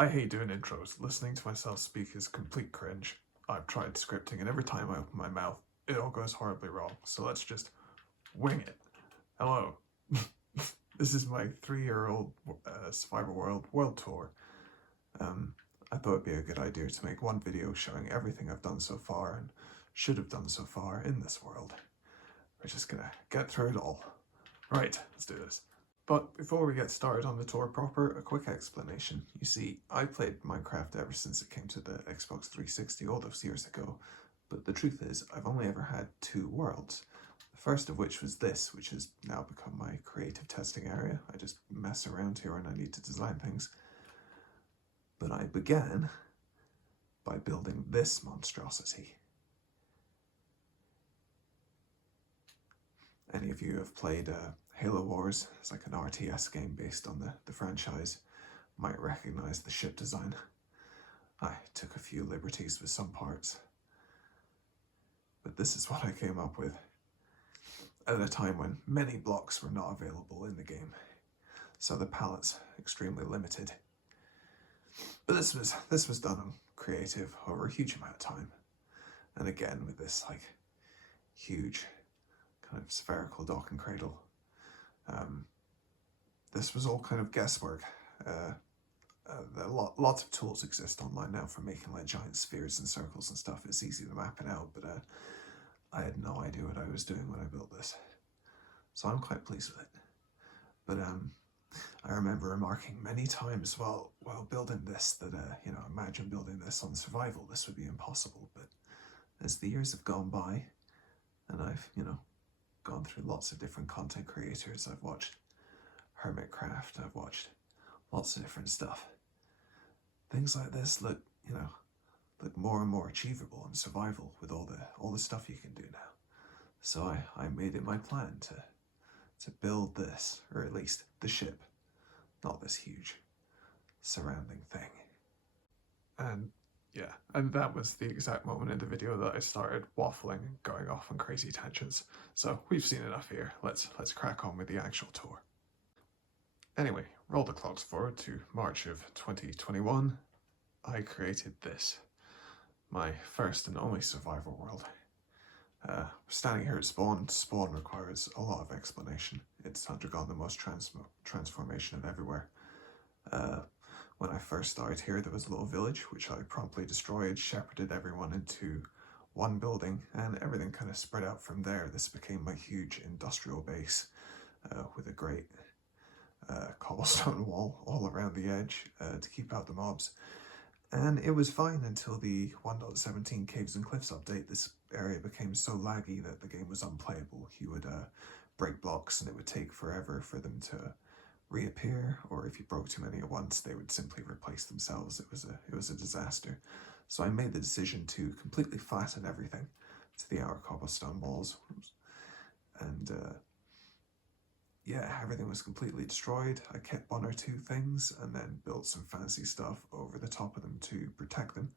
I hate doing intros. Listening to myself speak is complete cringe. I've tried scripting and every time I open my mouth, it all goes horribly wrong. So let's just wing it. Hello. This is my 3-year-old Survival World Tour. I thought it'd be a good idea to make one video showing everything I've done so far and should have done so far in this world. We're just gonna get through it all. Right, let's do this. But before we get started on the tour proper, a quick explanation. You see, I played Minecraft ever since it came to the Xbox 360 all those years ago, but the truth is, I've only ever had 2 worlds. The first of which was this, which has now become my creative testing area. I just mess around here when I need to design things. But I began by building this monstrosity. Any of you have played Halo Wars? It's like an RTS game based on the franchise. Might recognize the ship design. I took a few liberties with some parts. But this is what I came up with at a time when many blocks were not available in the game. So the palette's extremely limited. But this was done on creative over a huge amount of time. And again with this like huge kind of spherical dock and cradle. This was all kind of guesswork. Lots of tools exist online now for making like giant spheres and circles and stuff. It's easy to map it out, but I had no idea what I was doing when I built this. So I'm quite pleased with it. But I remember remarking many times while building this that, imagine building this on survival, this would be impossible. But as the years have gone by, and I've, gone through lots of different content creators, I've watched Hermitcraft, I've watched lots of different stuff. Things like this look more and more achievable in survival with all the stuff you can do now. So I made it my plan to build this, or at least the ship, not this huge surrounding thing. And yeah, and that was the exact moment in the video that I started waffling and going off on crazy tangents. So we've seen enough here. Let's crack on with the actual tour. Anyway, roll the clocks forward to March of 2021. I created this, my first and only survival world. Standing here at spawn. Spawn requires a lot of explanation. It's undergone the most transformation of everywhere. When I first started here, there was a little village, which I promptly destroyed, shepherded everyone into one building, and everything kind of spread out from there. This became my huge industrial base with a great cobblestone wall all around the edge to keep out the mobs. And it was fine until the 1.17 Caves and Cliffs update. This area became so laggy that the game was unplayable. You would break blocks and it would take forever for them to reappear, or if you broke too many at once, they would simply replace themselves. It was a disaster. So I made the decision to completely flatten everything to the outer cobblestone walls. And yeah, everything was completely destroyed. I kept 1 or 2 things and then built some fancy stuff over the top of them to protect them.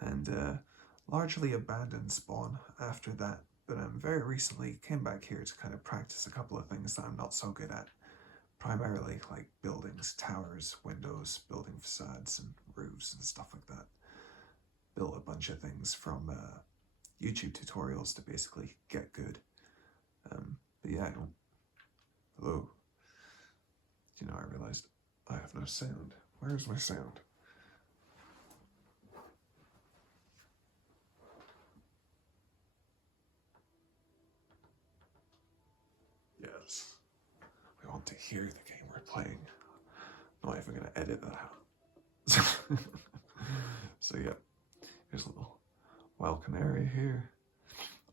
And largely abandoned spawn after that, but very recently came back here to kind of practice a couple of things that I'm not so good at. Primarily like buildings, towers, windows, building facades and roofs and stuff like that. Built a bunch of things from YouTube tutorials to basically get good. But yeah, hello. I realized I have no sound. Where's my sound? Yes. We want to hear the game we're playing. Not even going to edit that out. So yeah, here's a little welcome area here.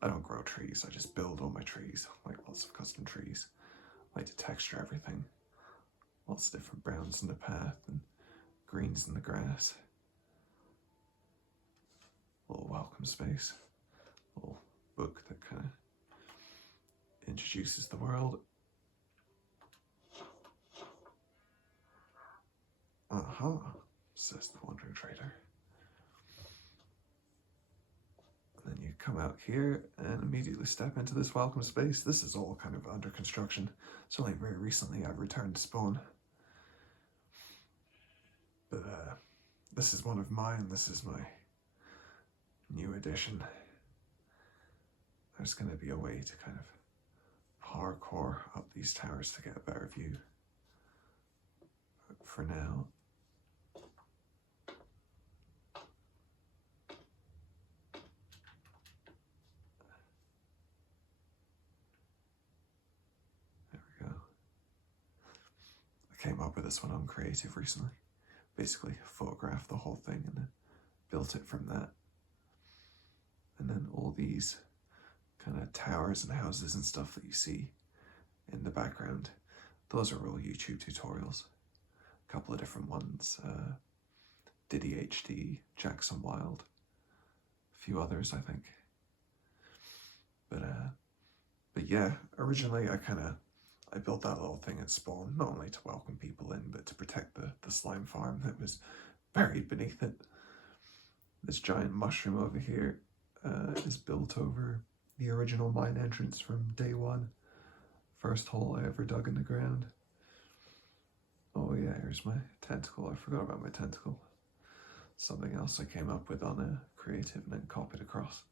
I don't grow trees, I just build all my trees, like lots of custom trees. I like to texture everything. Lots of different browns in the path and greens in the grass. Little welcome space. Little book that kind of introduces the world. Says the wandering trader. And then you come out here and immediately step into this welcome space. This is all kind of under construction. It's only very recently I've returned to spawn. But this is one of mine. This is my new addition. There's going to be a way to kind of parkour up these towers to get a better view. But for now, there we go. I came up with this one on Creative recently. Basically photographed the whole thing and then built it from that. And then all these kind of towers and houses and stuff that you see in the background, those are all YouTube tutorials. A couple of different ones. DiddiHd, Jax and Wild. A few others, I think. But yeah, originally I built that little thing at spawn, not only to welcome people in, but to protect the slime farm that was buried beneath it. This giant mushroom over here is built over the original mine entrance from day one. First hole I ever dug in the ground. Oh yeah, here's my tentacle. I forgot about my tentacle. Something else I came up with on a creative and then copied across.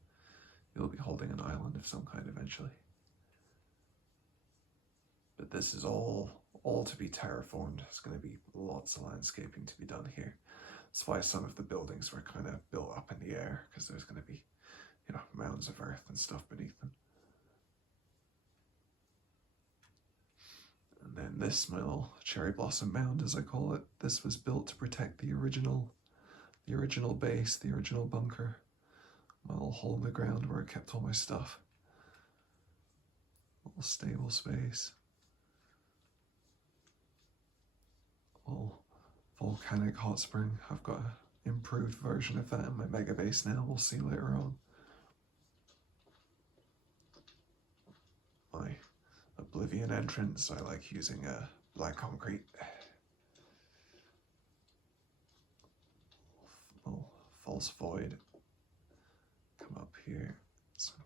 You'll be holding an island of some kind eventually. But this is all to be terraformed. There's going to be lots of landscaping to be done here. That's why some of the buildings were kind of built up in the air, because there's going to be, you know, mounds of earth and stuff beneath them. And then this, my little cherry blossom mound, as I call it, this was built to protect the original base, the original bunker. My little hole in the ground where I kept all my stuff. Little stable space. Little volcanic hot spring. I've got an improved version of that in my mega base now. We'll see later on. My Oblivion entrance, I like using black concrete. Little false void. Come up here. Some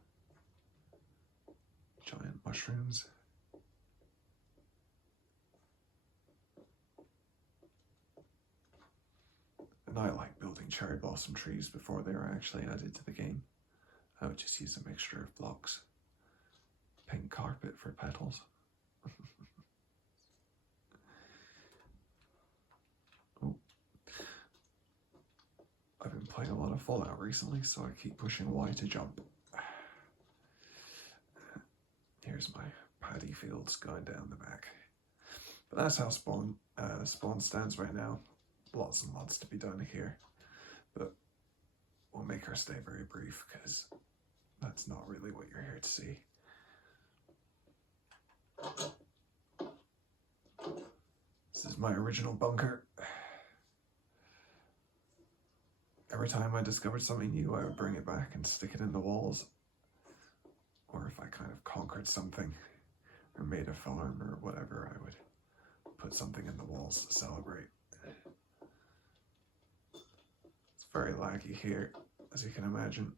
giant mushrooms. And I like building cherry blossom trees before they were actually added to the game. I would just use a mixture of blocks. Pink carpet for petals. Oh. I've been playing a lot of Fallout recently, so I keep pushing Y to jump. Here's my paddy fields going down the back. But that's how spawn stands right now. Lots and lots to be done here. But we'll make our stay very brief, because that's not really what you're here to see. This is my original bunker. Every time I discovered something new, I would bring it back and stick it in the walls. Or if I kind of conquered something or made a farm or whatever, I would put something in the walls to celebrate. It's very laggy here, as you can imagine.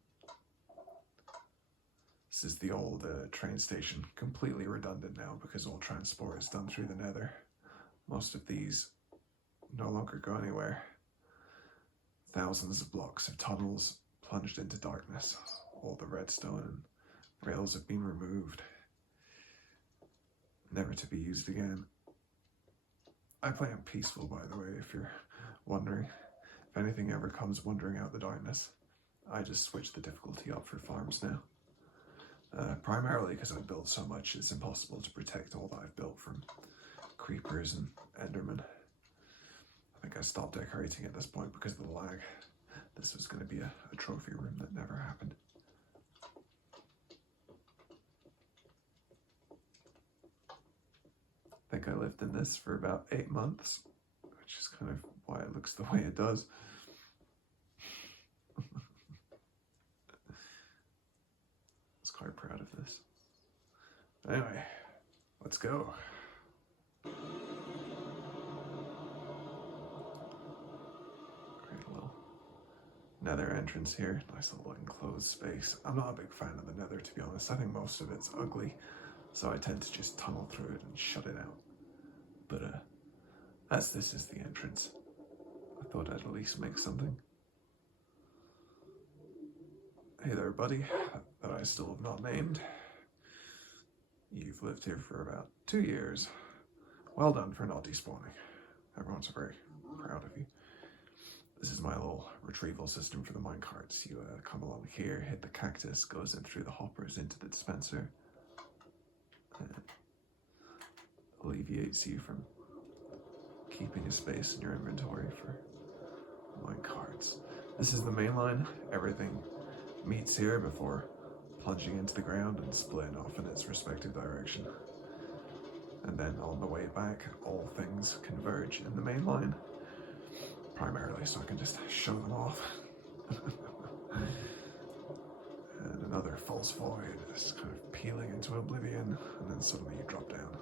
This is the old train station, completely redundant now because all transport is done through the Nether. Most of these no longer go anywhere. Thousands of blocks of tunnels plunged into darkness. All the redstone and rails have been removed, never to be used again. I play on peaceful, by the way, if you're wondering. If anything ever comes wandering out the darkness, I just switch the difficulty up for farms now. Primarily because I've built so much, it's impossible to protect all that I've built from creepers and endermen. I think I stopped decorating at this point because of the lag. This was going to be a trophy room that never happened. I think I lived in this for about 8 months, which is kind of why it looks the way it does. I was quite proud of this. Anyway, let's go. Great little Nether entrance here. Nice little enclosed space. I'm not a big fan of the Nether, to be honest. I think most of it's ugly, so I tend to just tunnel through it and shut it out. But this is the entrance. Thought I'd at least make something. Hey there, buddy, that I still have not named. You've lived here for about 2 years. Well done for not despawning. Everyone's very proud of you. This is my little retrieval system for the minecarts. You come along here, hit the cactus, goes in through the hoppers into the dispenser. Alleviates you from keeping a space in your inventory for minecarts. This is the main line. Everything meets here before plunging into the ground and splitting off in its respective direction. And then on the way back, all things converge in the main line. Primarily so I can just show them off. And another false void is kind of peeling into oblivion, and then suddenly you drop down.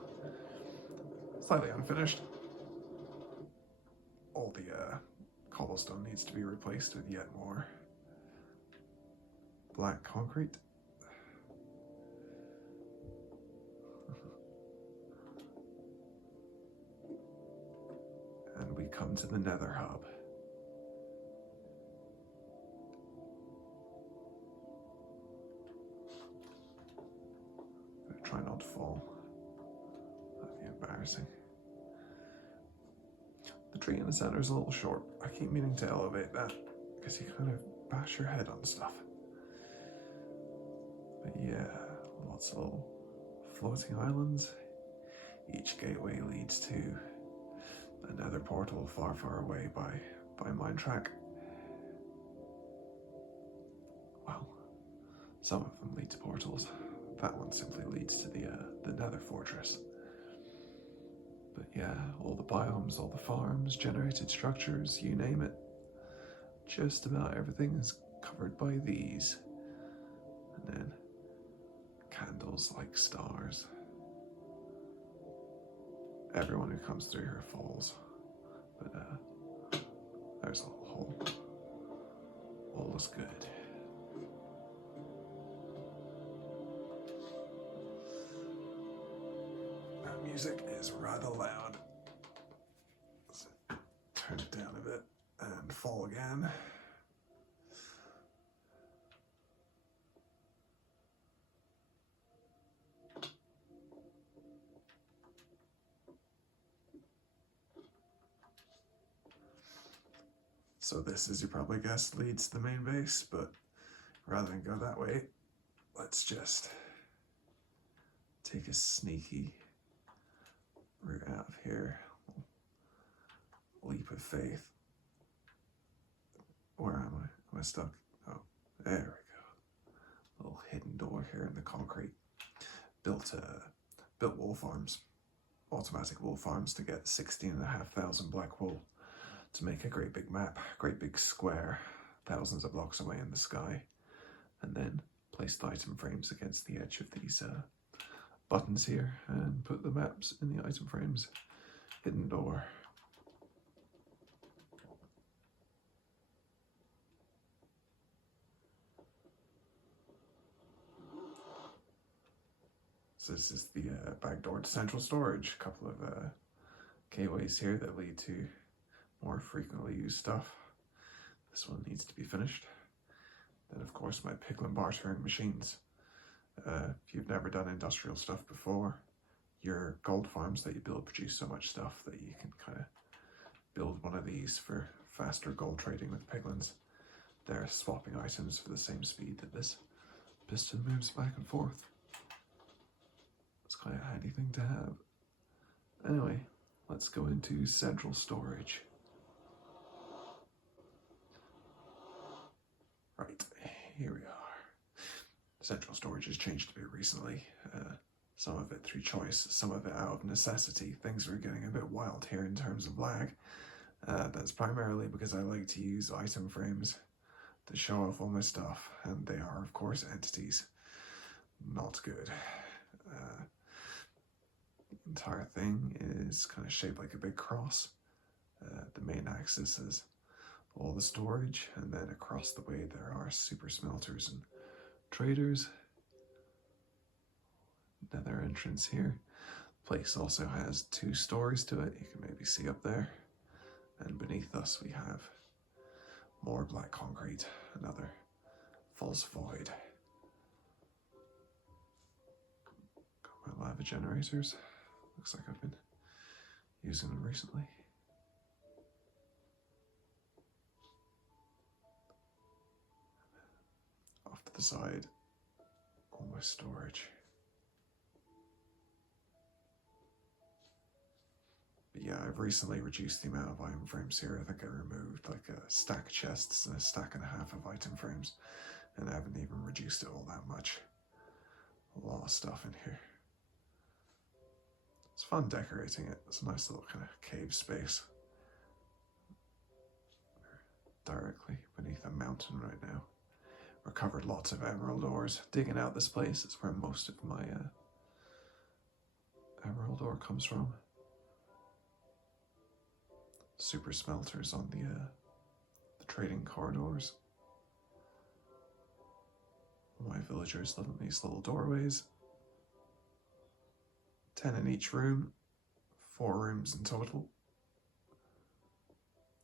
Slightly unfinished. All the cobblestone needs to be replaced with yet more black concrete. And we come to the Nether hub. Try not to fall. That'd be embarrassing. The tree in the center is a little short. I keep meaning to elevate that because you kind of bash your head on stuff. But yeah, lots of little floating islands. Each gateway leads to another portal far, far away by mine track. Well, some of them lead to portals. That one simply leads to the Nether fortress. But yeah, all the biomes, all the farms, generated structures, you name it. Just about everything is covered by these. And then candles like stars. Everyone who comes through here falls. But there's a little hole. All is good. That music is rather loud. So turn it down a bit and fall again. So this, as you probably guessed, leads to the main base, but rather than go that way, let's just take a sneaky route out of here. Leap of faith. Where am I? Am I stuck? Oh, there we go. Little hidden door here in the concrete. Built wool farms, automatic wool farms to get 16,500 black wool to make a great big map, great big square, thousands of blocks away in the sky, and then placed item frames against the edge of these buttons here and put the maps in the item frames. Hidden door. So this is the back door to central storage. A couple of gateways here that lead to more frequently used stuff. This one needs to be finished. Then of course my piglin bartering machines. If you've never done industrial stuff before, your gold farms that you build produce so much stuff that you can kind of build one of these for faster gold trading with piglins. They're swapping items for the same speed that this piston moves back and forth. It's quite a handy thing to have. Anyway, let's go into central storage. Right, here we are. Central storage has changed a bit recently. Some of it through choice, some of it out of necessity. Things are getting a bit wild here in terms of lag. That's primarily because I like to use item frames to show off all my stuff, and they are, of course, entities. Not good. The entire thing is kind of shaped like a big cross. The main axis is all the storage, and then across the way there are super smelters and traders. Nether entrance here. Place also has 2 stories to it. You can maybe see up there. And beneath us we have more black concrete, another false void. Got my lava generators. Looks like I've been using them recently. Off to the side, all my storage. But yeah, I've recently reduced the amount of item frames here. I think I removed like a stack of chests and a stack and a half of item frames, and I haven't even reduced it all that much. A lot of stuff in here. It's fun decorating it. It's a nice little kind of cave space. Directly beneath a mountain right now. Recovered lots of emerald ores. Digging out this place is where most of my emerald ore comes from. Super smelters on the trading corridors. My villagers live in these little doorways. 10 in each room. 4 rooms in total.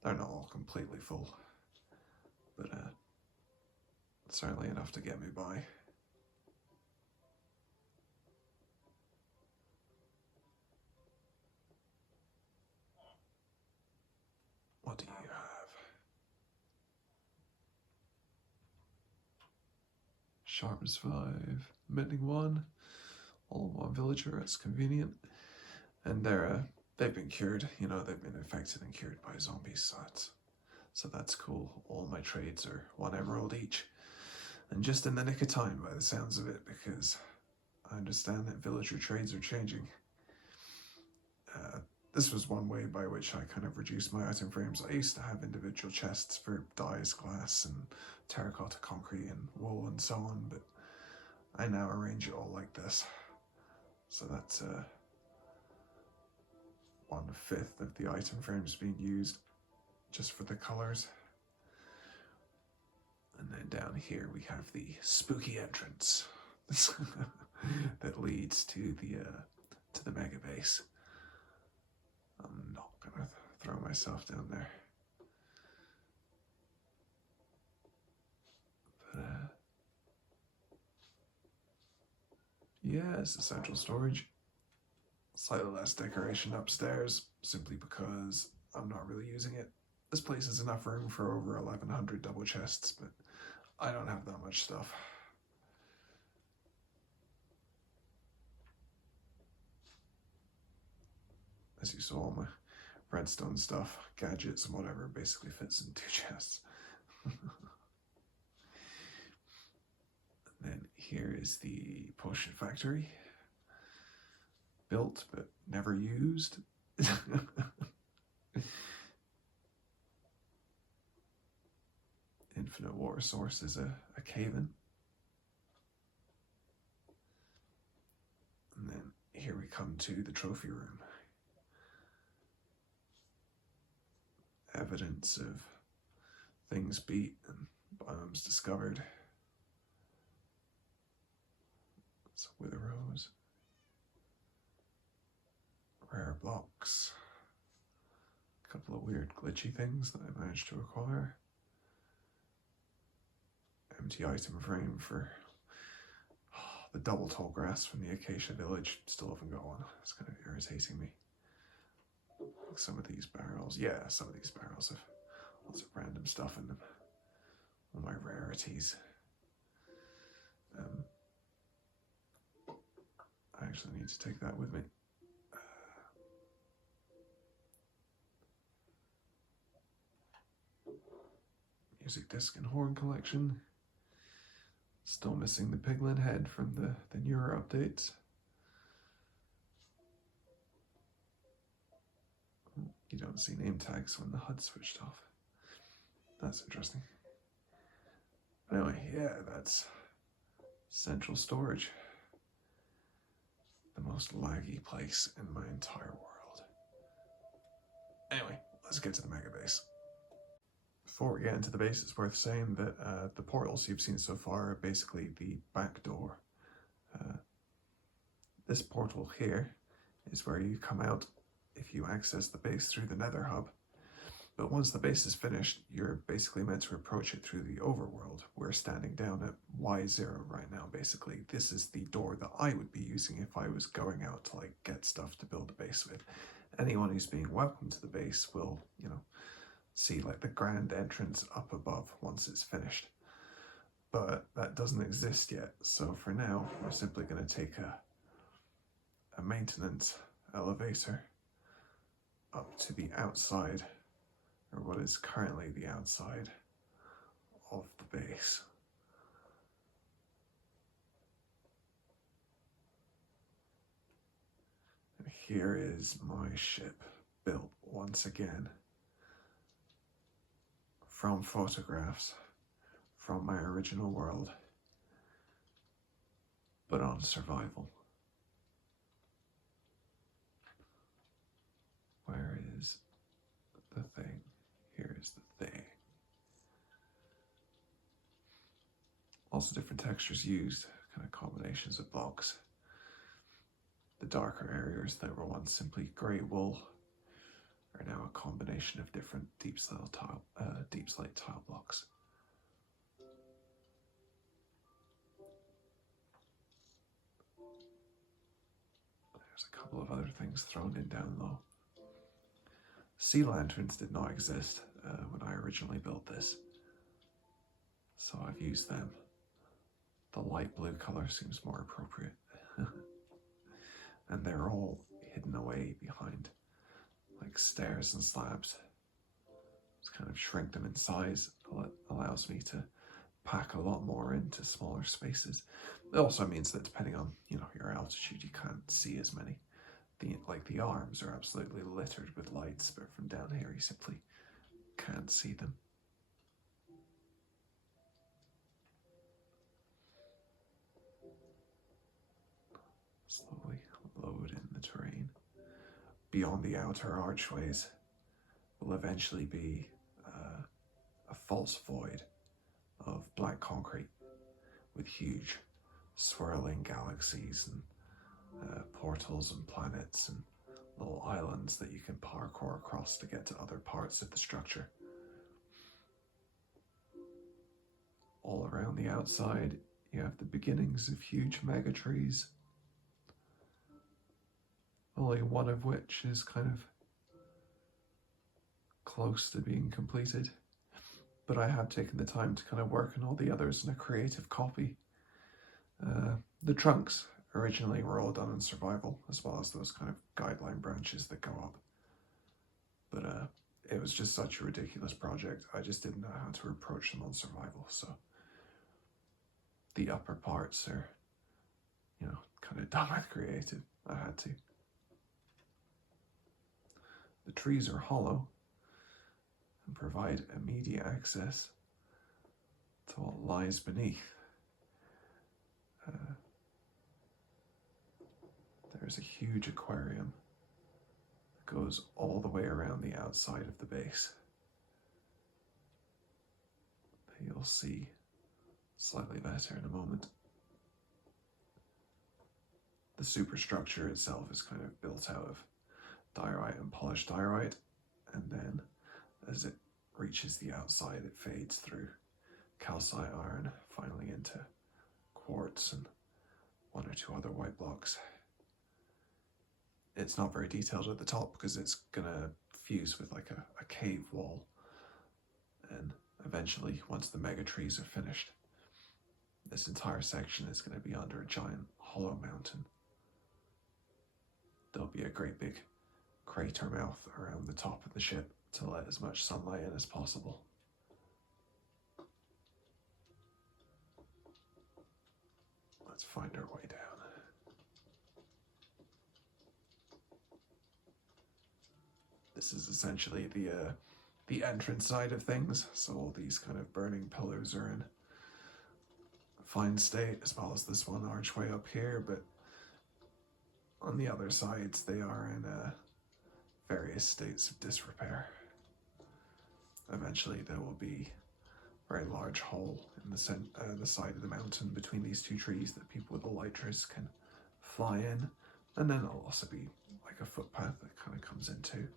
They're not all completely full, but certainly enough to get me by. What do you have? Sharpness 5, mending 1, all in one villager, that's convenient. And they've been cured, you know, they've been infected and cured by zombies, so that's cool. All my trades are 1 emerald each. And just in the nick of time by the sounds of it, because I understand that villager trades are changing. This was one way by which I kind of reduced my item frames. I used to have individual chests for dyes, glass, and terracotta, concrete, and wool, and so on, but I now arrange it all like this. So that's 1/5 of the item frames being used just for the colors. And then down here we have the spooky entrance that leads to the mega base. I'm not gonna throw myself down there. But yeah, it's essential storage. Slightly less decoration upstairs, simply because I'm not really using it. This place has enough room for over 1,100 double chests, but I don't have that much stuff. As you saw, my redstone stuff, gadgets, and whatever basically fits in 2 chests. And then here is the potion factory. Built, but never used. Infinite water source is a cave-in. And then here we come to the trophy room. Evidence of things beat and biomes discovered. It's a wither rose. Rare blocks. A couple of weird glitchy things that I managed to acquire. Empty item frame for the double tall grass from the acacia village. Still haven't got one. It's kind of irritating me. Like some of these barrels. Yeah, some of these barrels have lots of random stuff in them. All my rarities. I actually need to take that with me. Music disc and horn collection. Still missing the piglin head from the newer updates. You don't see name tags when the HUD's switched off. That's interesting. Anyway, yeah, that's central storage. The most laggy place in my entire world. Anyway, let's get to the mega base. Before we get into the base, it's worth saying that the portals you've seen so far are basically the back door. This portal here is where you come out if you access the base through the Nether hub. But once the base is finished, you're basically meant to approach it through the overworld. We're standing down at Y0 right now, basically. This is the door that I would be using if I was going out to, like, get stuff to build a base with. Anyone who's being welcomed to the base will, you know, see, like, the grand entrance up above once it's finished. But that doesn't exist yet, so for now, we're simply going to take a maintenance elevator up to the outside, or what is currently the outside of the base. And here is my ship, built once again from photographs from my original world, but on survival. Where is the thing? Here is the thing. Also different textures used, kind of combinations of blocks. The darker areas that were once simply grey wool are now a combination of different deep slate tile blocks. There's a couple of other things thrown in down low. Sea lanterns did not exist when I originally built this, so I've used them. The light blue color seems more appropriate. And they're all hidden away behind, like, stairs and slabs. Just kind of shrink them in size. It allows me to pack a lot more into smaller spaces. It also means that depending on, you know, your altitude, you can't see as many. The arms are absolutely littered with lights, but from down here you simply can't see them. Slowly load in the terrain. Beyond the outer archways will eventually be a false void of black concrete with huge swirling galaxies and portals and planets and little islands that you can parkour across to get to other parts of the structure. All around the outside, you have the beginnings of huge mega trees, only one of which is kind of close to being completed. But I have taken the time to kind of work on all the others in a creative copy. The trunks originally were all done in survival, as well as those kind of guideline branches that go up. But it was just such a ridiculous project. I just didn't know how to approach them on survival, so the upper parts are, you know, kind of done with creative. I had to. The trees are hollow and provide immediate access to what lies beneath. There's a huge aquarium that goes all the way around the outside of the base. You'll see slightly better in a moment. The superstructure itself is kind of built out of diorite and polished diorite, and then as it reaches the outside it fades through calcite iron, finally into quartz and one or two other white blocks. It's not very detailed at the top because it's gonna fuse with like a cave wall, and eventually, once the mega trees are finished, this entire section is going to be under a giant hollow mountain. There'll be a great big crater mouth around the top of the ship to let as much sunlight in as possible. Let's find our way down. This is essentially the entrance side of things, so all these kind of burning pillars are in fine state, as well as this one archway up here, but on the other sides they are in various states of disrepair. Eventually there will be a very large hole in the side of the mountain between these two trees that people with elytras can fly in, and then there'll also be like a footpath that kind of comes into.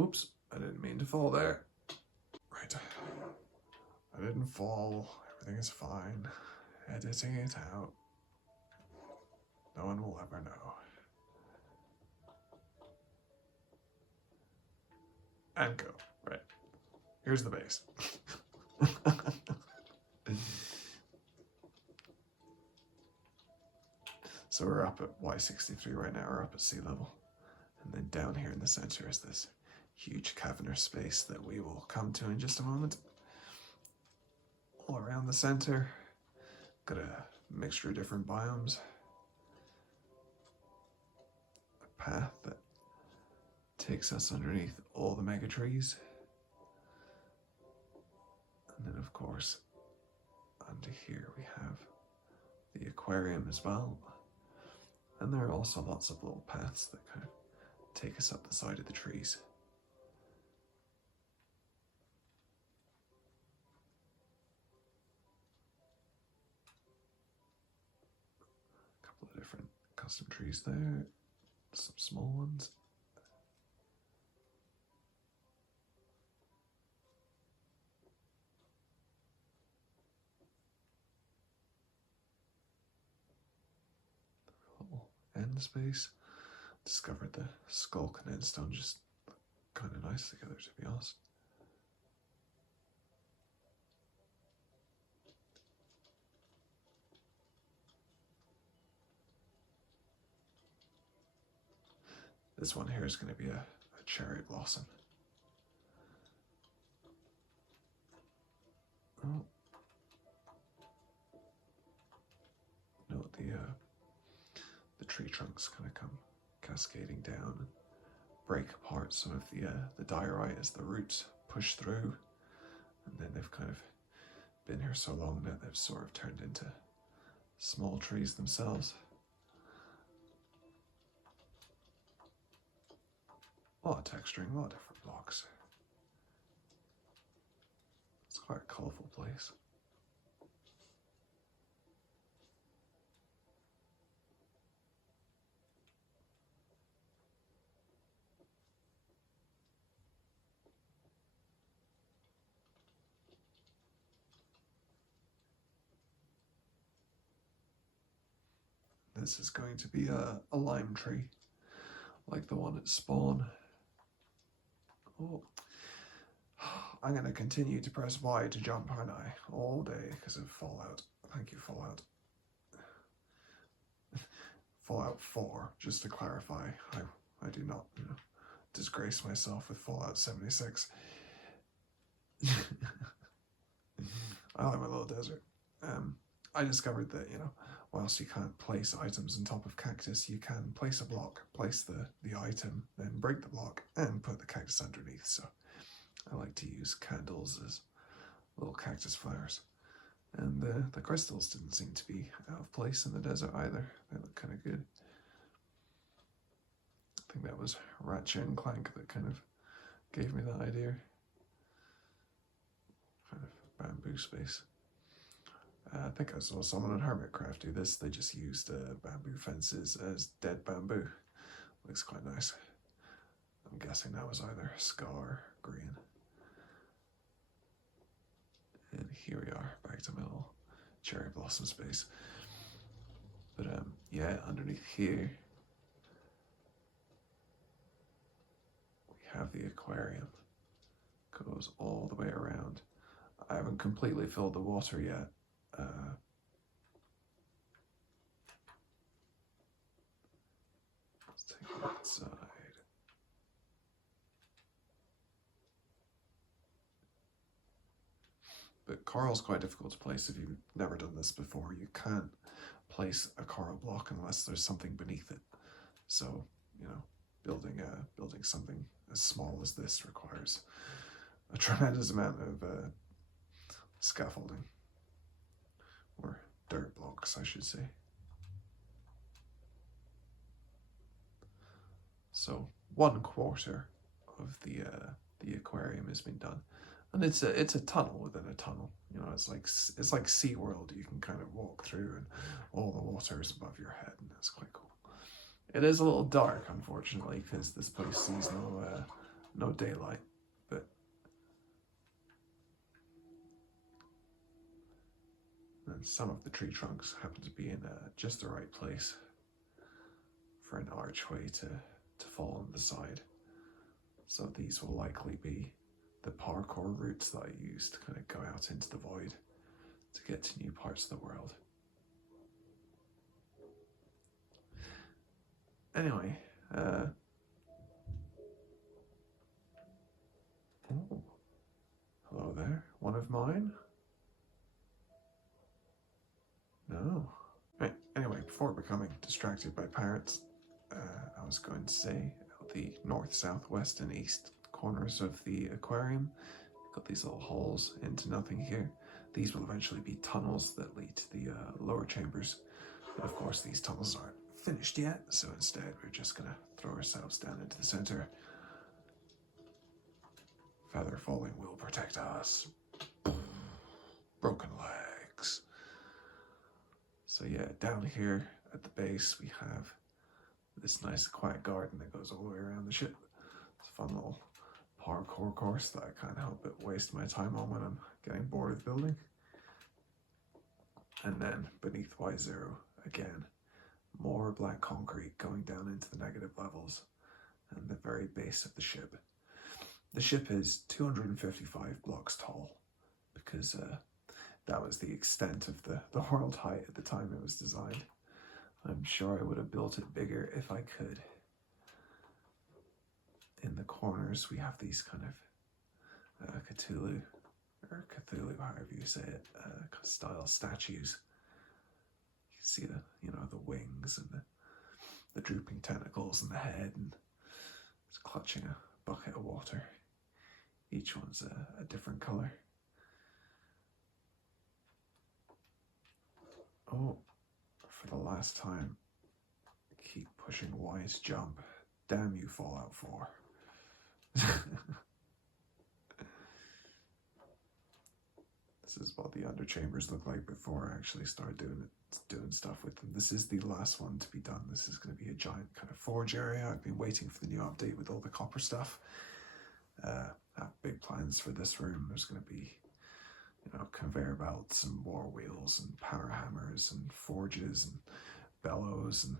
Oops, I didn't mean to fall there. Right. I didn't fall. Everything is fine. Editing it out. No one will ever know. And go. Right. Here's the base. So we're up at Y63 right now. We're up at sea level. And then down here in the center is this huge cavernous space that we will come to in just a moment. All around the center, got a mixture of different biomes. A path that takes us underneath all the mega trees. And then of course, under here we have the aquarium as well. And there are also lots of little paths that kind of take us up the side of the trees. A couple of different custom trees there, some small ones. Little end space. Discovered the skulk and endstone just kind of nice together, to be honest. This one here is going to be a cherry blossom. Oh. Note the tree trunks kind of come cascading down and break apart. Some of the diorite as the roots push through, and then they've kind of been here so long that they've sort of turned into small trees themselves. A lot of texturing, a lot of different blocks. It's quite a colourful place. This is going to be a lime tree, like the one at spawn. Oh, I'm going to continue to press Y to jump, aren't I? All day because of Fallout. Thank you, Fallout. Fallout 4, just to clarify. I do not, disgrace myself with Fallout 76. I like my little desert. I discovered that, whilst you can't place items on top of cactus, you can place a block, place the item, then break the block, and put the cactus underneath. So I like to use candles as little cactus flowers. And the crystals didn't seem to be out of place in the desert either. They look kind of good. I think that was Ratchet and Clank that kind of gave me that idea. Kind of bamboo space. I think I saw someone on Hermitcraft do this. They just used bamboo fences as dead bamboo. Looks quite nice. I'm guessing that was either scar green. And here we are, back to my little cherry blossom space. But yeah, underneath here, we have the aquarium. Goes all the way around. I haven't completely filled the water yet. Let's take that side. But coral's quite difficult to place if you've never done this before. You can't place a coral block unless there's something beneath it. So, building something as small as this requires a tremendous amount of scaffolding. Or dirt blocks, I should say. So 1/4 of the aquarium has been done, and it's a tunnel within a tunnel. It's like SeaWorld. You can kind of walk through, and all the water is above your head, and that's quite cool. It is a little dark, unfortunately, because this place sees no daylight, but and some of the tree trunks happen to be in just the right place for an archway to fall on the side. So these will likely be the parkour routes that I use to kind of go out into the void to get to new parts of the world. Anyway, oh, hello there. One of mine? No. Right, anyway, before becoming distracted by parrots, I was going to say the north, south, west, and east corners of the aquarium. Got these little holes into nothing here. These will eventually be tunnels that lead to the lower chambers. But of course, these tunnels aren't finished yet, so instead we're just gonna throw ourselves down into the center. Feather falling will protect us. Broken legs. So yeah, down here at the base we have this nice quiet garden that goes all the way around the ship. It's a fun little parkour course that I can't help but waste my time on when I'm getting bored of building. And then beneath Y0, again, more black concrete going down into the negative levels and the very base of the ship. The ship is 255 blocks tall because that was the extent of the world height at the time it was designed. I'm sure I would have built it bigger if I could. In the corners we have these kind of Cthulhu, or Cthulhu, however you say it, style statues. You can see the wings and the drooping tentacles and the head, and it's clutching a bucket of water. Each one's a different color. Oh, for the last time, keep pushing Y to jump. Damn you, Fallout 4. This is what the underchambers look like before I actually start doing stuff with them. This is the last one to be done. This is going to be a giant kind of forge area. I've been waiting for the new update with all the copper stuff. I have big plans for this room. There's going to be, conveyor belts and war wheels and power hammers and forges and bellows, and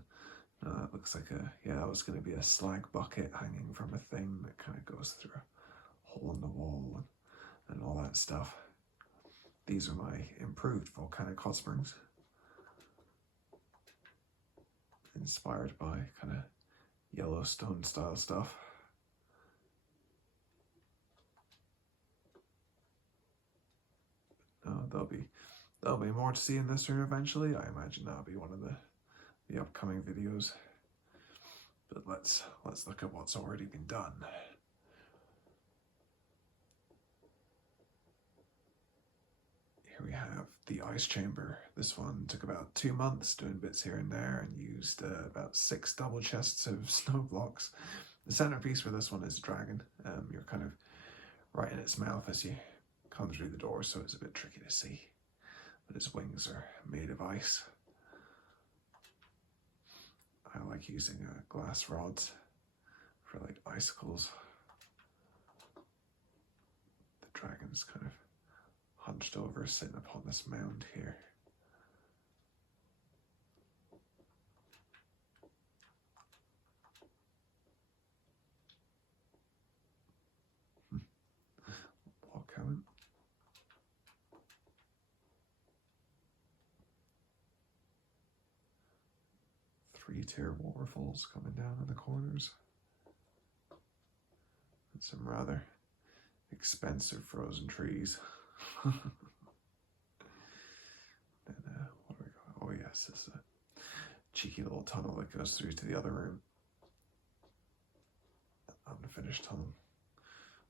that looks like that was going to be a slag bucket hanging from a thing that kind of goes through a hole in the wall and all that stuff. These are my improved volcanic hot springs, inspired by kind of Yellowstone style stuff. There'll be more to see in this room eventually. I imagine that'll be one of the upcoming videos. But let's look at what's already been done. Here we have the ice chamber. This one took about 2 months doing bits here and there, and used about 6 double chests of snow blocks. The centerpiece for this one is a dragon. You're kind of right in its mouth as you come through the door, so it's a bit tricky to see. But its wings are made of ice. I like using glass rods for like icicles. The dragon's kind of hunched over, sitting upon this mound here. Walk out. 3-tier waterfalls coming down in the corners. And some rather expensive frozen trees. And what do we got? Oh yes, this is a cheeky little tunnel that goes through to the other room. Unfinished tunnel.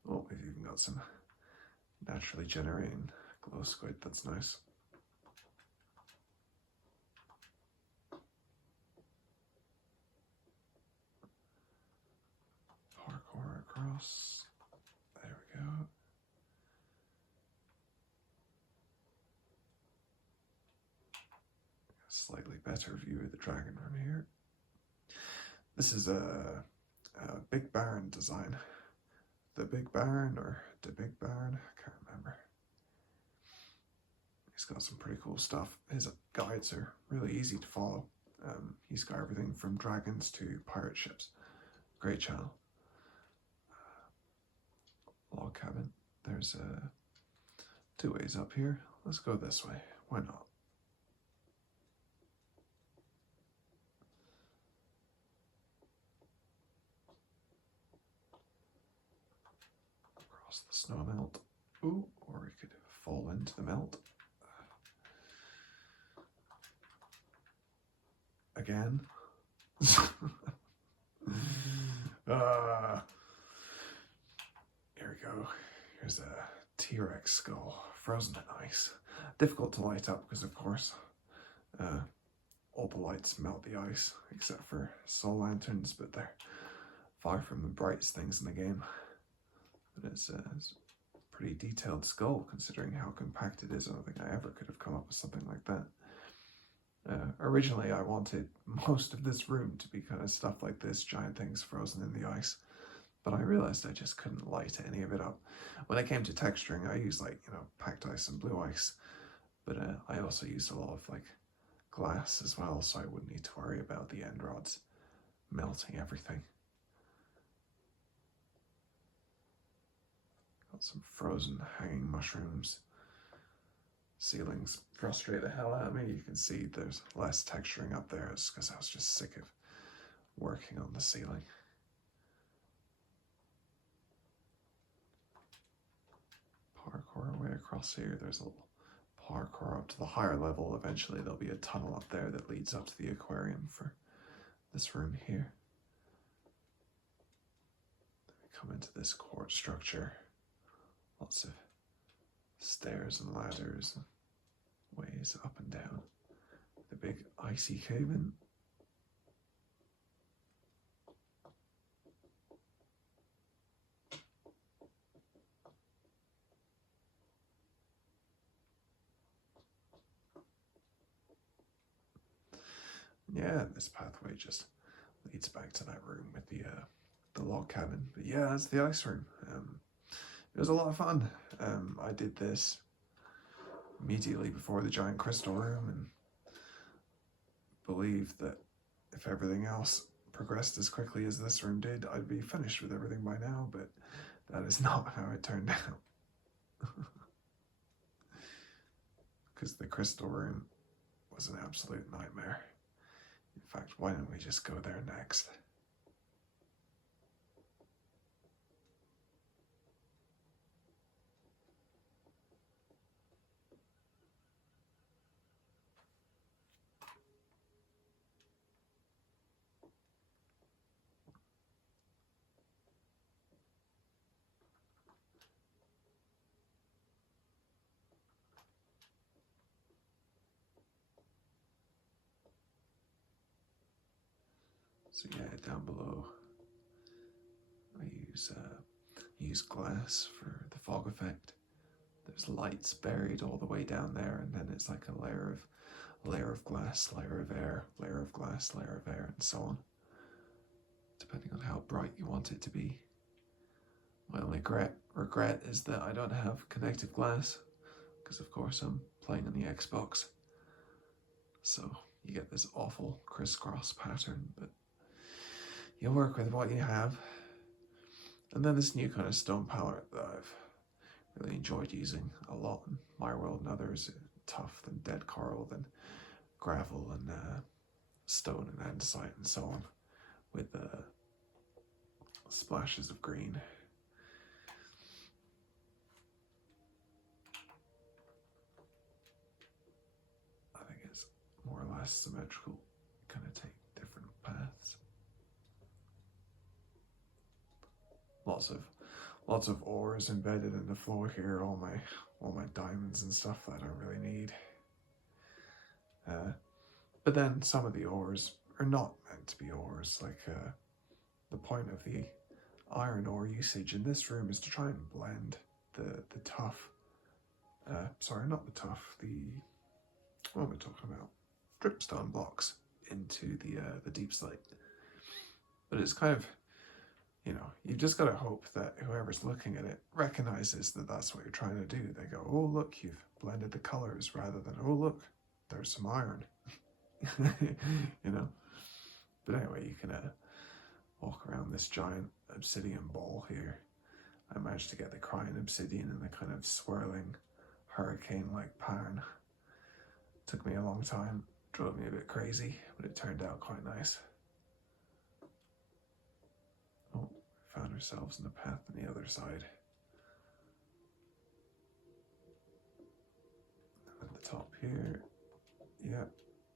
Oh, we've even got some naturally generating glow squid. That's nice. Parkour across. There we go. A slightly better view of the dragon from here. This is a BigBaron design. the BigBaron or BigBaron, I can't remember. He's got some pretty cool stuff. His guides are really easy to follow. He's got everything from dragons to pirate ships. Great channel. Log cabin. There's two ways up here. Let's go this way. Why not? Across the snow melt. Ooh, or we could fall into the melt. Again. Here we go. Here's a T-Rex skull, frozen in ice. Difficult to light up because, of course, all the lights melt the ice, except for soul lanterns, but they're far from the brightest things in the game. But it's a pretty detailed skull, considering how compact it is. I don't think I ever could have come up with something like that. Originally, I wanted most of this room to be kind of stuff like this, giant things frozen in the ice. But I realized I just couldn't light any of it up. When it came to texturing, I used packed ice and blue ice. But I also used a lot of glass as well, so I wouldn't need to worry about the end rods melting everything. Got some frozen hanging mushrooms. Ceilings frustrate the hell out of me. You can see there's less texturing up there. It's because I was just sick of working on the ceiling. Parkour way across here. There's a little parkour up to the higher level. Eventually there'll be a tunnel up there that leads up to the aquarium for this room here. Then we come into this court structure. Lots of stairs and ladders and ways up and down. The big icy cave-in. Yeah, this pathway just leads back to that room with the log cabin. But yeah, that's the ice room. It was a lot of fun. I did this immediately before the giant crystal room and believed that if everything else progressed as quickly as this room did, I'd be finished with everything by now, but that is not how it turned out. Because the crystal room was an absolute nightmare. In fact, why don't we just go there next? So yeah, down below, I use glass for the fog effect. There's lights buried all the way down there, and then it's like a layer of glass, layer of air, layer of glass, layer of air, and so on, depending on how bright you want it to be. My only regret is that I don't have connected glass, because of course I'm playing on the Xbox. So you get this awful crisscross pattern, but you work with what you have. And then this new kind of stone palette that I've really enjoyed using a lot in my world and others. Tough, then dead coral, then gravel and stone and andesite and so on, with splashes of green. I think it's more or less symmetrical. Kind of take different paths. Lots of ores embedded in the floor here. All my diamonds and stuff that I don't really need. But then some of the ores are not meant to be ores. Like the point of the iron ore usage in this room is to try and blend the tough. Sorry, not the tough. What am I talking about? Dripstone blocks into the deep slate. But it's kind of You know, you just got to hope that whoever's looking at it recognizes that that's what you're trying to do. They go, oh, look, you've blended the colors, rather than, oh, look, there's some iron. You know? But anyway, you can walk around this giant obsidian ball here. I managed to get the crying obsidian in the kind of swirling hurricane-like pattern. Took me a long time, drove me a bit crazy, but it turned out quite nice. Oh, we found ourselves in the path on the other side. At the top here, yeah,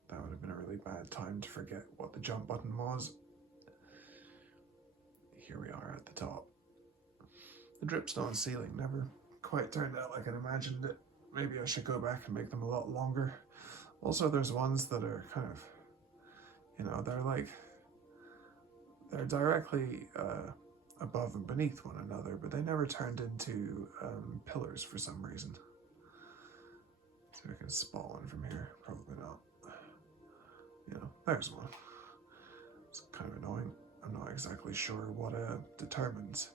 that would have been a really bad time to forget what the jump button was. Here we are at the top. The dripstone ceiling never quite turned out like I imagined it. Maybe I should go back and make them a lot longer. Also, there's ones that are kind of, you know, they're directly above and beneath one another, but they never turned into pillars for some reason. So we can spot one from here. Probably not. You know, there's one. It's kind of annoying. I'm not exactly sure what determines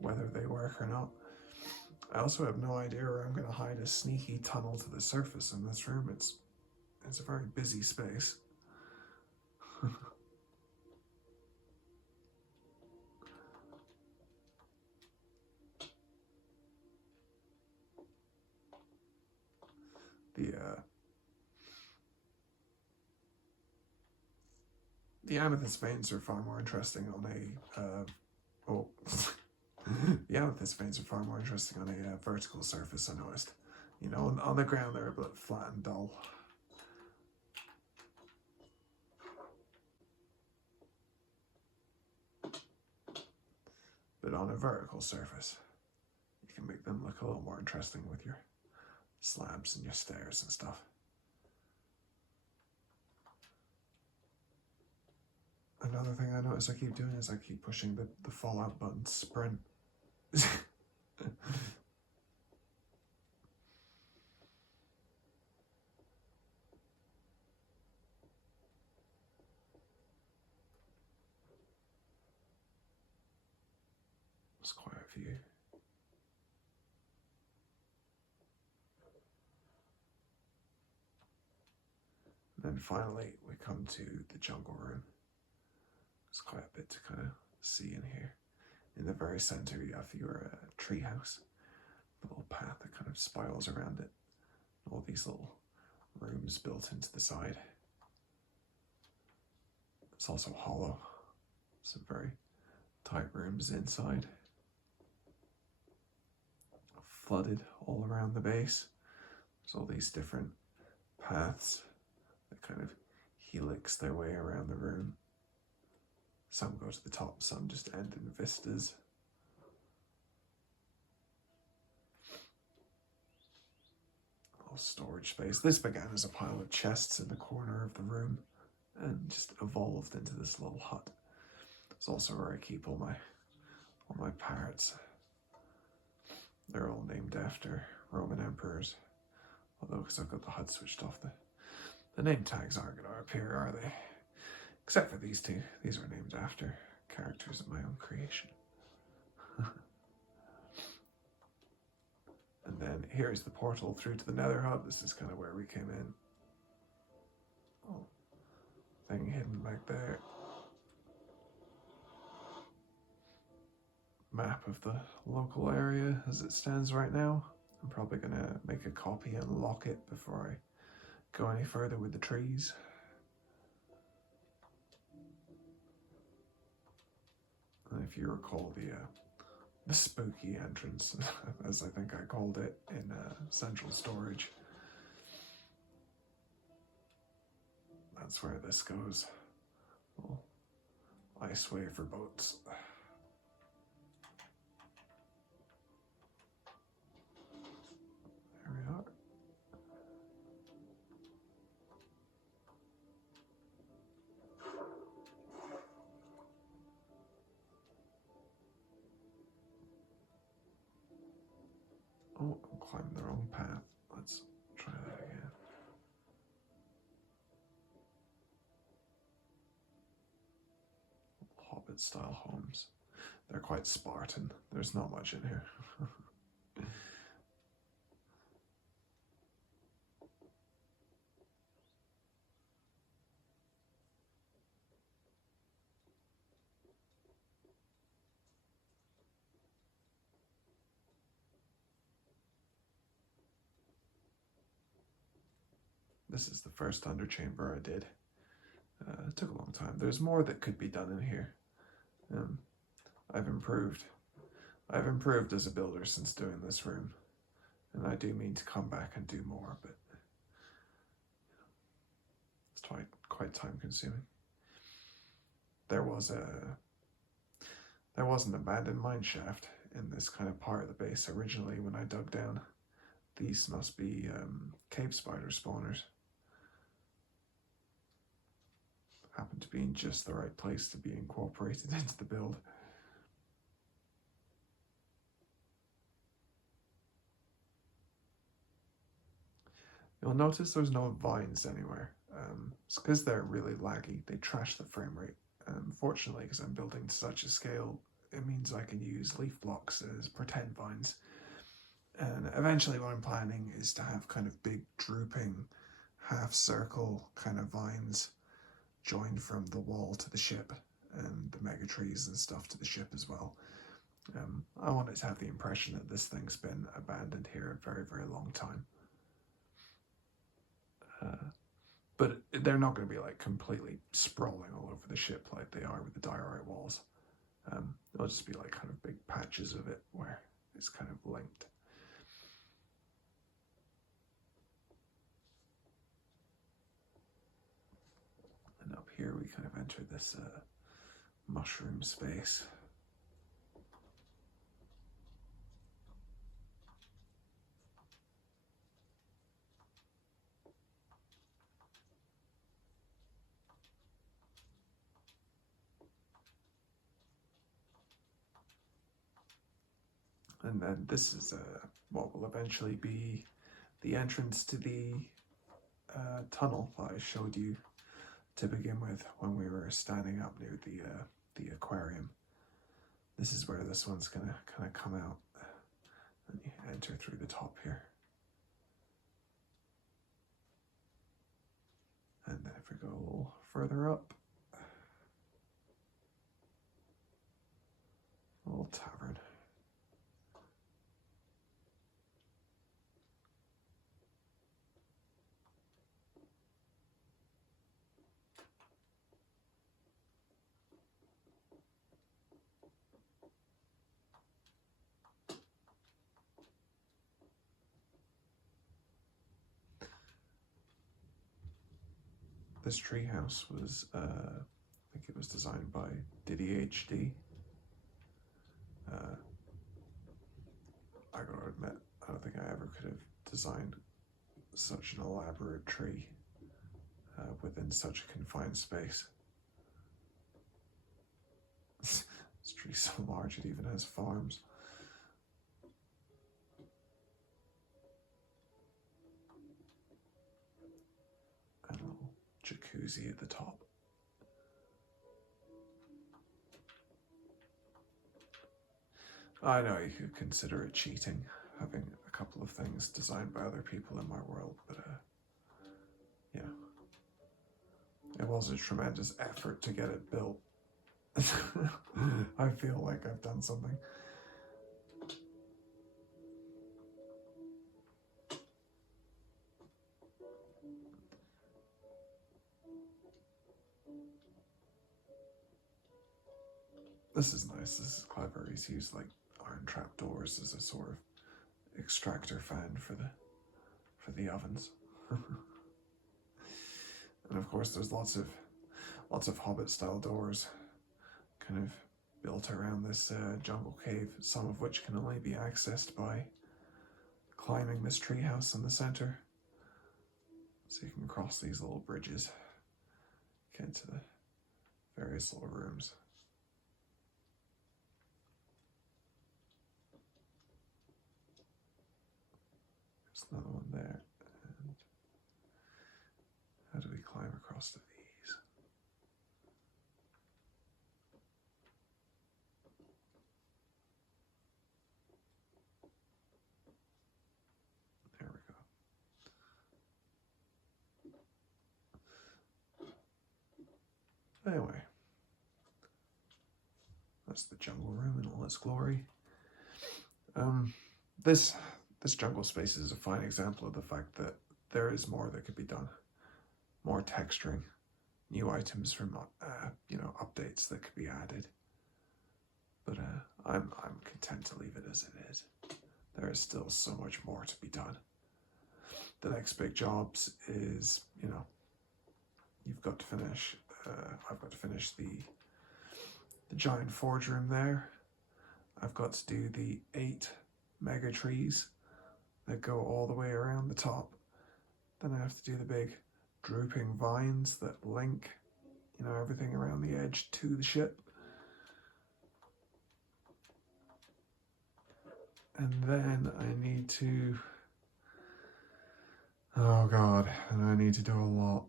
whether they work or not. I also have no idea where I'm going to hide a sneaky tunnel to the surface in this room. It's a very busy space. The amethyst veins are far more interesting on a the amethyst veins are far more interesting on a vertical surface, I noticed. You know, on the ground they're a bit flat and dull. But on a vertical surface, you can make them look a little more interesting with your slabs and your stairs and stuff. Another thing I notice I keep doing is I keep pushing the Fallout button sprint. There's quite a few. And then finally we come to the jungle room. There's quite a bit to kind of see in here. In the very center you have your treehouse, the little path that kind of spirals around it. All these little rooms built into the side. It's also hollow. Some very tight rooms inside. Flooded all around the base. There's all these different paths that kind of helix their way around the room. Some go to the top, some just end in vistas. All storage space. This began as a pile of chests in the corner of the room and just evolved into this little hut. It's also where I keep all my parrots. They're all named after Roman emperors. Although, because I've got the HUD switched off, the name tags aren't going to appear, are they? Except for these two. These are named after characters of my own creation. And then here's the portal through to the Nether hub. This is kind of where we came in. Oh, thing hidden back there. Map of the local area as it stands right now. I'm probably going to make a copy and lock it before I go any further with the trees. And if you recall the spooky entrance, as I think I called it, in central storage, that's where this goes. Little iceway for boats. There we are. Oh, I'm climbing the wrong path. Let's try that again. Hobbit-style homes. they're quite Spartan. There's not much in here. This is the first underchamber I did. It took a long time. There's more that could be done in here. I've improved as a builder since doing this room, and I do mean to come back and do more, but it's quite time consuming. There was an abandoned mine shaft in this kind of part of the base originally when I dug down. These must be cave spider spawners. Happened to be in just the right place to be incorporated into the build. You'll notice there's no vines anywhere. It's because they're really laggy. They trash the frame rate. Fortunately, because I'm building to such a scale, it means I can use leaf blocks as pretend vines. And eventually what I'm planning is to have kind of big drooping half circle kind of vines joined from the wall to the ship, and the mega trees and stuff to the ship as well. I want it to have the impression that this thing's been abandoned here a very, very long time. But they're not going to be like completely sprawling all over the ship like they are with the diorite walls. They'll just be like kind of big patches of it where it's kind of linked. And up here we kind of enter this mushroom space. And then this is what will eventually be the entrance to the tunnel that I showed you to begin with when we were standing up near the aquarium. This is where this one's gonna kind of come out, and you enter through the top here. And then if we go a little further up, a little tavern. This treehouse was, I think it was designed by DiddiHd. I gotta admit, I don't think I ever could have designed such an elaborate tree within such a confined space. This tree's so large it even has farms. And a little jacuzzi at the top. I know you could consider it cheating, having a couple of things designed by other people in my world, but yeah. It was a tremendous effort to get it built. I feel like I've done something. This is nice, this is clever. He's used like iron trapdoors as a sort of extractor fan for the ovens. And of course there's lots of Hobbit style doors kind of built around this jungle cave, some of which can only be accessed by climbing this treehouse in the center. So you can cross these little bridges, get into the various little rooms. There's another one there. And how do we climb across to these? That's the jungle room in all its glory. This jungle space is a fine example of the fact that there is more that could be done. More texturing, new items from updates that could be added. But I'm content to leave it as it is. There is still so much more to be done. The next big jobs is, you've got to finish. I've got to finish the giant forge room there. I've got to do the 8 mega trees that go all the way around the top. Then I have to do the big drooping vines that link, everything around the edge to the ship. And then I need to, I need to do a lot.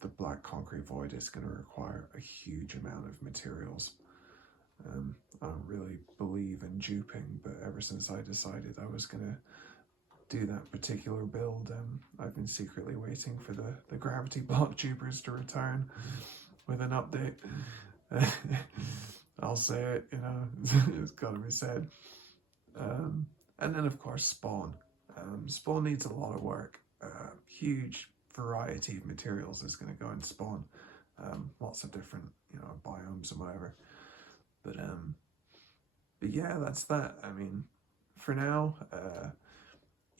The black concrete void is going to require a huge amount of materials. I don't really believe in duping, but ever since I decided I was going to do that particular build, I've been secretly waiting for the gravity block dupers to return with an update. I'll say it, it's got to be said. And then, of course, spawn. Spawn needs a lot of work. Huge variety of materials is going to go in spawn. Lots of different, biomes and whatever. But yeah, that's that. I mean, for now,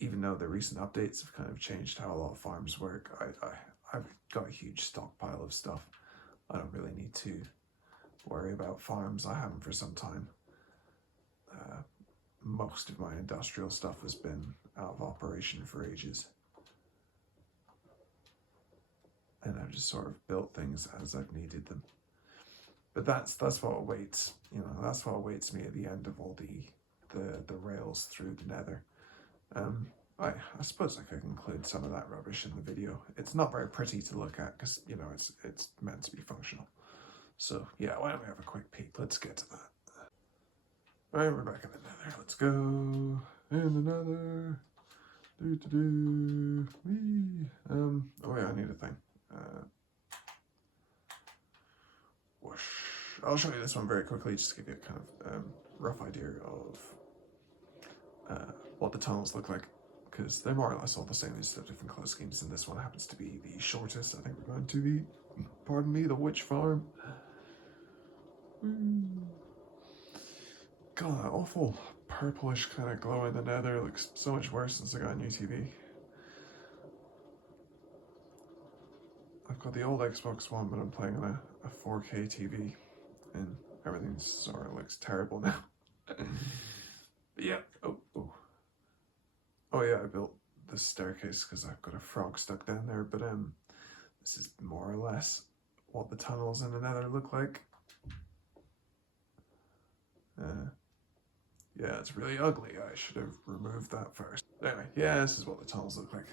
even though the recent updates have kind of changed how a lot of farms work, I've got a huge stockpile of stuff. I don't really need to worry about farms. I haven't for some time. Most of my industrial stuff has been out of operation for ages. And I've just sort of built things as I've needed them. But that's what awaits, that's what awaits me at the end of all the rails through the Nether. I suppose I could include some of that rubbish in the video. It's not very pretty to look at because, it's meant to be functional. So yeah, why don't we have a quick peek? Let's get to that. Alright, we're back in the Nether. Let's go in the Nether. Whee. Oh yeah, I need a thing. Whoosh. I'll show you this one very quickly, just to give you a kind of rough idea of what the tunnels look like, because they're more or less all the same. These have different color schemes, and this one happens to be the shortest. I think we're going to the witch farm. God, that awful purplish kind of glow in the Nether looks so much worse since I got a new TV. I've got the old Xbox One, but I'm playing on a 4K TV, and everything sort of looks terrible now. But yeah, oh yeah, I built this staircase because I've got a frog stuck down there, but this is more or less what the tunnels in the Nether look like. Yeah, it's really ugly. I should have removed that first. Anyway, yeah, this is what the tunnels look like.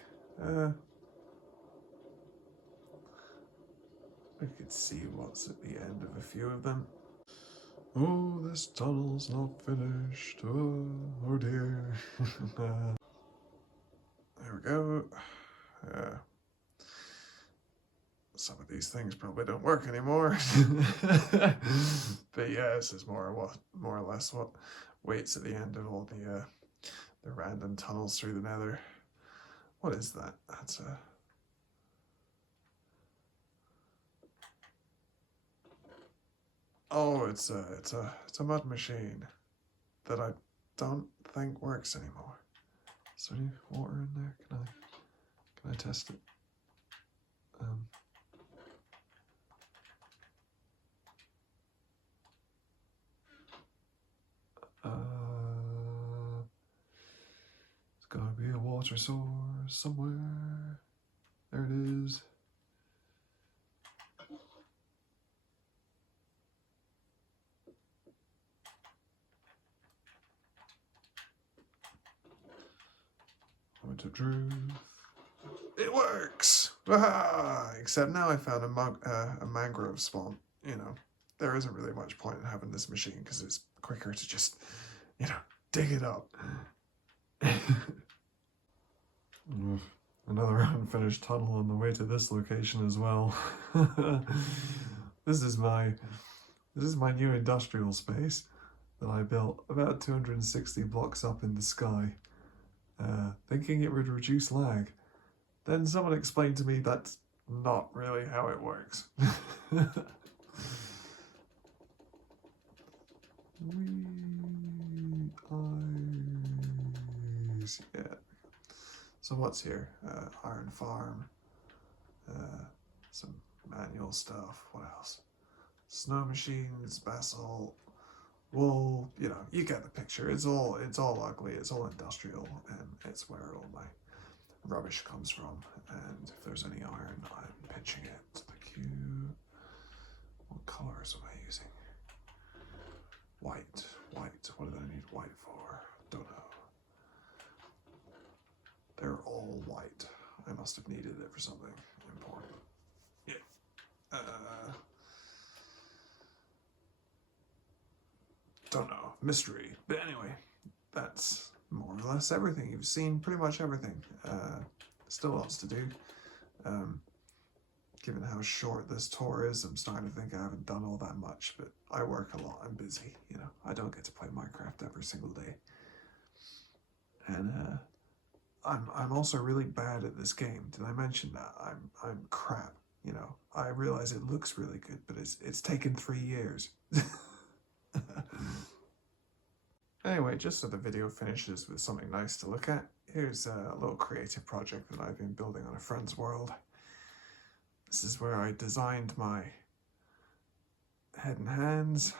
I could see what's at the end of a few of them. Oh, this tunnel's not finished. Oh dear. There we go. Some of these things probably don't work anymore. But yeah, this is more or less what waits at the end of all the random tunnels through the Nether. What is that? That's a... Oh, it's a mud machine that I don't think works anymore. Is there any water in there? Can I test it? It's gotta be a water source somewhere. There it is. Point of truth. It works! Ah, except now I found a mangrove spawn. There isn't really much point in having this machine because it's quicker to just, dig it up. Another unfinished tunnel on the way to this location as well. This is my This is my new industrial space that I built about 260 blocks up in the sky, thinking it would reduce lag. Then someone explained to me that's not really how it works. Eyes, yeah. So what's here? Iron farm, some manual stuff. What else? Snow machines, basalt, wool. You know, you get the picture. It's all ugly. It's all industrial, and it's where all my rubbish comes from. And if there's any iron, I'm pitching it to the queue. What colors am I using? White. What do I need white for? Don't know. They're all white. I must have needed it for something important. Yeah. Don't know. Mystery. But anyway, that's more or less everything. You've seen pretty much everything. Still lots to do. Given how short this tour is, I'm starting to think I haven't done all that much, but I work a lot. I'm busy, you know. I don't get to play Minecraft every single day. And I'm also really bad at this game. Did I mention that? I'm crap, you know. I realize it looks really good, but it's taken 3 years. Anyway, just so the video finishes with something nice to look at, here's a little creative project that I've been building on a friend's world. This is where I designed my head and hands.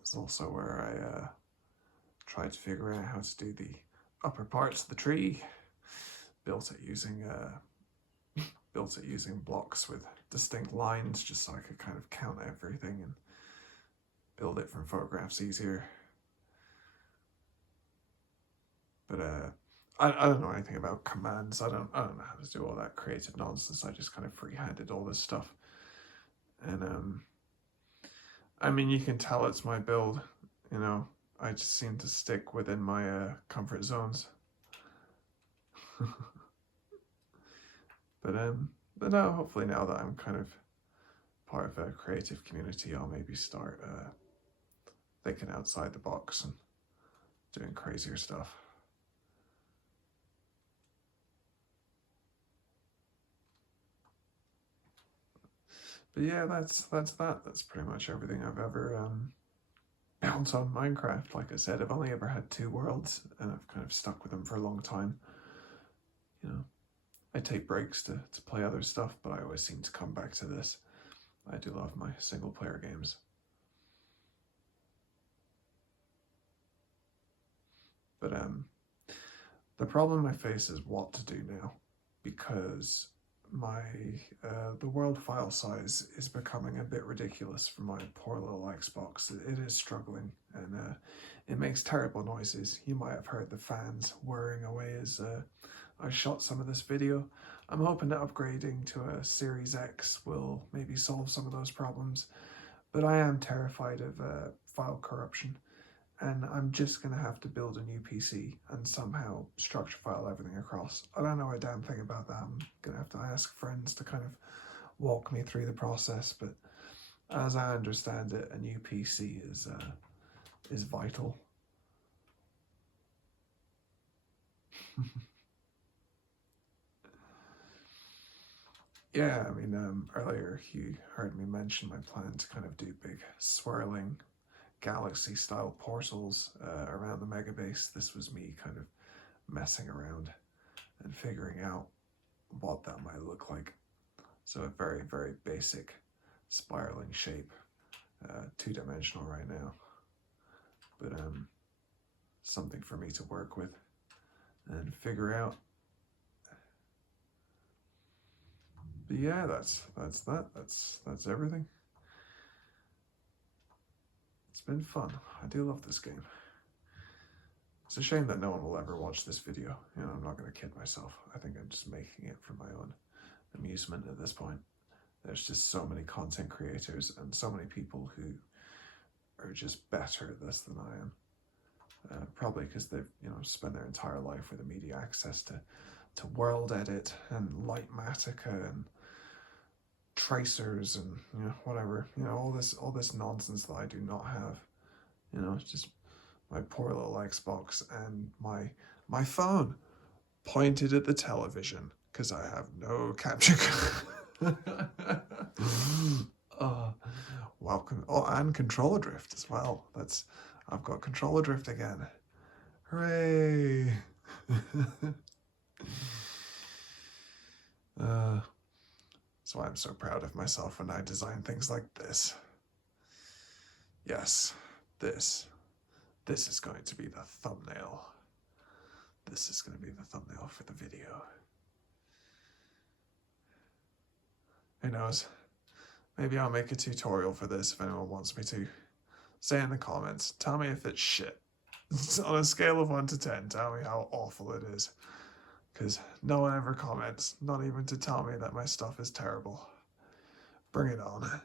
It's also where I tried to figure out how to do the upper parts of the tree. Built it using blocks with distinct lines, just so I could kind of count everything and build it from photographs easier. But I don't know anything about commands. I don't know how to do all that creative nonsense. I just kind of free-handed all this stuff. And I mean, you can tell it's my build, you know. I just seem to stick within my comfort zones. But no, hopefully now that I'm kind of part of a creative community, I'll maybe start thinking outside the box and doing crazier stuff. But yeah, that's that. That's pretty much everything I've ever built on Minecraft. Like I said, I've only ever had 2 worlds, and I've kind of stuck with them for a long time. You know, I take breaks to play other stuff, but I always seem to come back to this. I do love my single player games. But the problem I face is what to do now, because the world file size is becoming a bit ridiculous for my poor little Xbox. It is struggling, and it makes terrible noises. You might have heard the fans whirring away as I shot some of this video. I'm hoping that upgrading to a Series X will maybe solve some of those problems, but I am terrified of file corruption. And I'm just going to have to build a new PC and somehow structure file everything across. I don't know a damn thing about that. I'm going to have to ask friends to kind of walk me through the process. But as I understand it, a new PC is vital. Yeah, I mean, earlier you heard me mention my plan to kind of do big swirling galaxy-style portals around the mega base. This was me kind of messing around and figuring out what that might look like. So a very, very basic spiraling shape, 2-dimensional right now, but something for me to work with and figure out. But yeah, that's everything. It's been fun. I do love this game. It's a shame that no one will ever watch this video. You know, I'm not going to kid myself. I think I'm just making it for my own amusement at this point. There's just so many content creators and so many people who are just better at this than I am. Probably because they've, you know, spent their entire life with immediate access to World Edit and Lightmatica and tracers and, you know, whatever, you know, all this nonsense that I do not have. You know, it's just my poor little Xbox and my phone pointed at the television because I have no capture card. Welcome. Oh, and controller drift as well. I've got controller drift again. Hooray! That's why I'm so proud of myself when I design things like this. Yes, this is going to be the thumbnail. This is going to be the thumbnail for the video. Who knows? Maybe I'll make a tutorial for this if anyone wants me to. Say in the comments. Tell me if it's shit. On a scale of 1 to 10, tell me how awful it is. Because no one ever comments, not even to tell me that my stuff is terrible. Bring it on.